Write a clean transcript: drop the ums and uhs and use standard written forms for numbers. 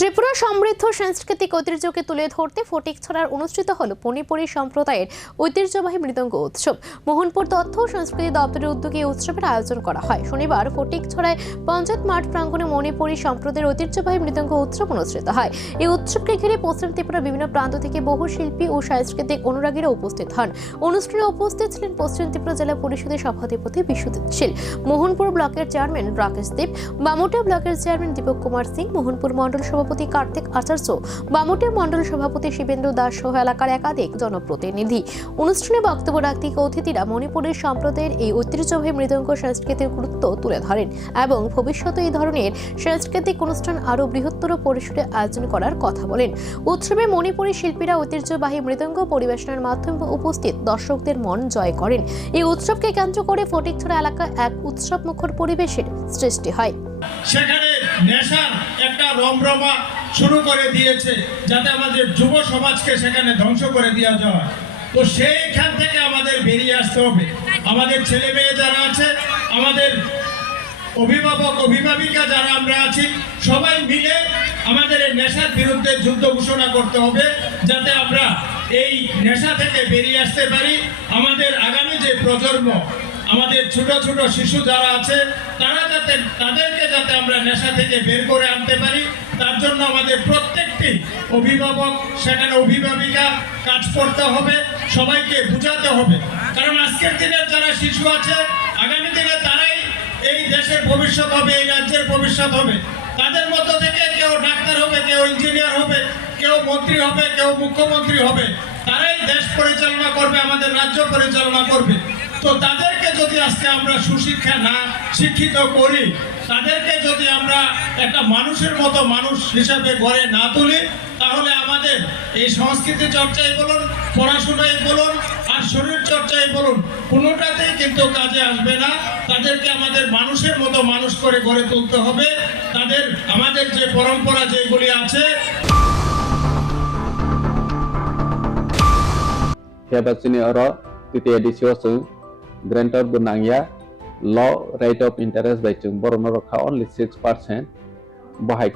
ত্রিপুরা সমৃদ্ধ সাংস্কৃতিক ঐতিহ্যকে তুলে ধরতে ফটিকছড়ার অনুষ্ঠিত হল মণিপুরী সম্প্রদায়ের ঐতিহ্যবাহী মৃদঙ্গ উৎসব। মোহনপুর তথ্য ও সংস্কৃতি দপ্তরের উদ্যোগে এই উৎসবের আয়োজন করা হয়। শনিবার ফটিকছড়ায় পঞ্চায়েত মাঠ প্রাঙ্গণে মণিপুরী সম্প্রদায়ের ঐতিহ্যবাহী মৃদঙ্গ উৎসব অনুষ্ঠিত হয়। এই উৎসবকে ঘিরে পশ্চিম ত্রিপুরার বিভিন্ন প্রান্ত থেকে বহু শিল্পী ও সাংস্কৃতিক অনুরাগীরা উপস্থিত হন। অনুষ্ঠানে উপস্থিত ছিলেন পশ্চিম ত্রিপুরা জেলা পরিষদের সভাধিপতি বিশ্বজিৎ শীল, মোহনপুর ব্লকের চেয়ারম্যান রাকেশ দেব, বামুটিয়া ব্লকের চেয়ারম্যান দীপক কুমার সিং, মোহনপুর মন্ডল সভাপতি কার্তিক আচার্য, বামুটিয়া মন্ডল সভাপতি শিবেন্দ্র দাস সহ এলাকার একাধিক জনপ্রতিনিধি। অনুষ্ঠানে বক্তব্য রাখতে অতিথিরা মণিপুরের সম্প্রদায়ের এই ঐতিহ্যবাহী মৃদঙ্গ সংস্কৃতির গুরুত্ব তুলে ধরেন এবং ভবিষ্যতে এই ধরনের সাংস্কৃতিক অনুষ্ঠান আরও বৃহত্তর পরিসরে আয়োজন করার কথা বলেন। উৎসবে মণিপুরী শিল্পীরা ঐতিহ্যবাহী মৃদঙ্গ পরিবেশনার মাধ্যমে উপস্থিত দর্শকদের মন জয় করেন। এই উৎসবকে কেন্দ্র করে ফটিকছড়া এলাকায় এক উৎসব মুখর পরিবেশের সৃষ্টি হয়। সেখানে নেশার একটা রমরমা শুরু করে দিয়েছে, যাতে আমাদের যুব সমাজকে সেখানে ধ্বংস করে দেওয়া যায়। তো সেইখান থেকে আমাদের বেরিয়ে আসতে হবে। আমাদের ছেলে মেয়ে যারা আছে, আমাদের অভিভাবক অভিভাবিকা যারা আমরা আছি, সবাই মিলে আমাদের এই নেশার বিরুদ্ধে যুদ্ধ ঘোষণা করতে হবে, যাতে আমরা এই নেশা থেকে বেরিয়ে আসতে পারি। আমাদের আগামী যে প্রজন্ম, আমাদের ছোট ছোট শিশু যারা আছে, তাদেরকে যাতে আমরা নেশা থেকে বের করে আনতে পারি, তার জন্য আমাদের প্রত্যেকটি অভিভাবক, সেখানে অভিভাবিকা কাজ করতে হবে, সবাইকে বোঝাতে হবে। কারণ আজকের দিনের যারা শিশু আছে, আগামী দিনে তারাই এই দেশের ভবিষ্যৎ হবে, এই রাজ্যের ভবিষ্যৎ হবে। তাদের মধ্য থেকে কেউ ডাক্তার হবে, কেউ ইঞ্জিনিয়ার হবে, কেউ মন্ত্রী হবে, কেউ মুখ্যমন্ত্রী হবে। তারাই দেশ পরিচালনা করবে, আমাদের রাজ্য পরিচালনা করবে। তো তাদেরকে যদি আজকে আমরা সুশিক্ষা না শিক্ষিত করি, তাদেরকে যদি আমরা একটা মানুষের মতো মানুষ হিসাবে গড়ে না তুলি, তাহলে আমাদের এই সংস্কৃতি চর্চাই বলুন, পড়াশোনাই বলুন, আর শরীর চর্চাই বলুন, কোনোটাতেই কিন্তু কাজে আসবে না। তাদেরকে আমাদের মানুষের মতো মানুষ করে গড়ে তুলতে হবে। আমাদের যে পরম্পরা যেগুলি আছে, Hebasini oro titi edisio sung grantor bunangya law rate of interest by chung borno rokha only 6% bahai